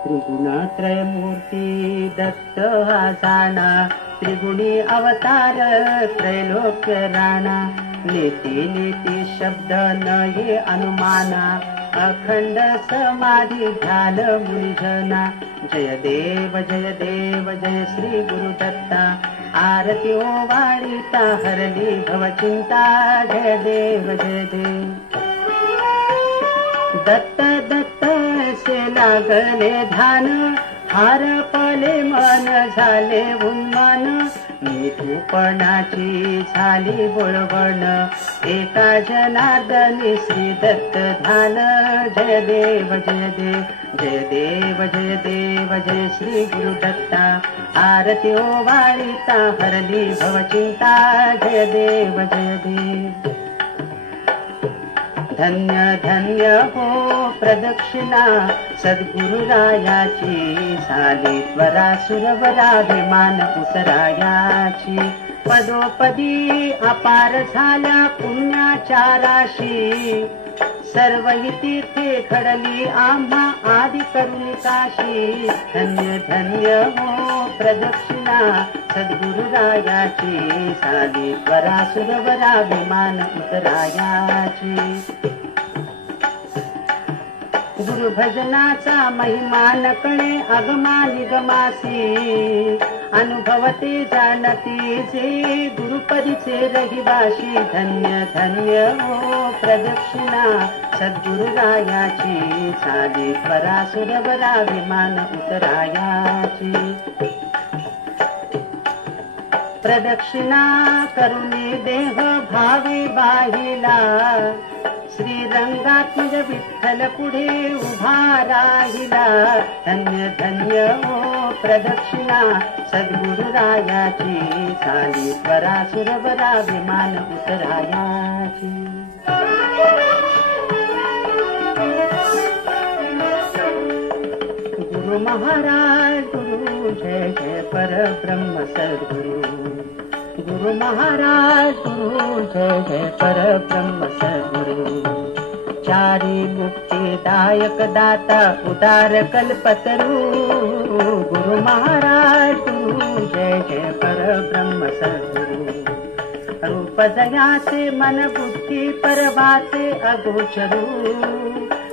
त्रिगुणत्रय मूर्ती दत्त हा जाणा, त्रिगुणी अवतार त्रैलोक्य राणा। नीती नीती शब्द न ये अनुमाना, अखंड समाधी ध्यान मुंजना। जय देव जय श्री गुरुदत्ता, आरती ओवाळीता हरली भवचिंता। जय देव दत्त दत्त से लागले ध्यान, हारपले मन झाले उन्मान। निधूपणाची झाली बोळवण, एका जनार्दनी श्री दत्त ध्यान। जय देव जय श्री गुरुदत्ता, आरती ओवाळीता हरली भवचिंता। जय देव धन्य धन्य हो प्रदक्षिणा सद्गुरुरायाची, झाली त्वरा सुरवराभिमान उतरायाची। पदोपदी अपार झाल्या पुण्याच्या राशी, सर्व तीर्थे घडली आम्हा आदि करुणी काशी। धन्य धन्य हो प्रदक्षिणा सद्गुरुरायाची, झाली त्वरा सुरवराभिमान उतरायाची। गुरुभजनाचा महिमा नकळे अगमा निगमासी, अनुभवते जाणती जे गुरुपदीचे रहिवाशी। धन्य धन्य हो प्रदक्षिणा सद्गुरुरायाची, झाली त्वरा सुरवराभिमान उतरायाची। प्रदक्षिणा करुणी देह भावे बाहिला, श्रीरंगात्मज विठ्ठल पुढे उभा राहिला। धन्य धन्य हो प्रदक्षिणा सद्गुरुरायाची, झाली त्वरा सुरवराभिमान उतरायाची। गुरु महाराज गुरु जय जय परब्रह्म सद्गुरु। गुरु महाराज गुरु जय जय परब्रह्म सद्गुरु। चारी मुक्तिदायक दाता उदार कल्पतरु, गुरु महाराज गुरु जय जय परब्रह्म सद्गुरु। रूप जयाचे मन बुद्धी परवाचे अगोचरू,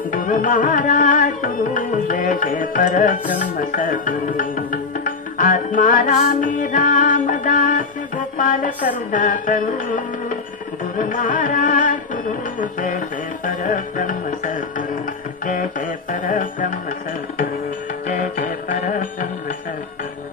गुरु महाराज गुरु जय जय परब्रह्म सद्गुरु। आत्मा रामी रामदास गोपाल करुणा करू, गुरु महाराज गुरु जय जय परब्रह्म सद्गुरु। जय जय परब्रह्म सद्गुरु, जय जय परब्रह्म सद्गुरु।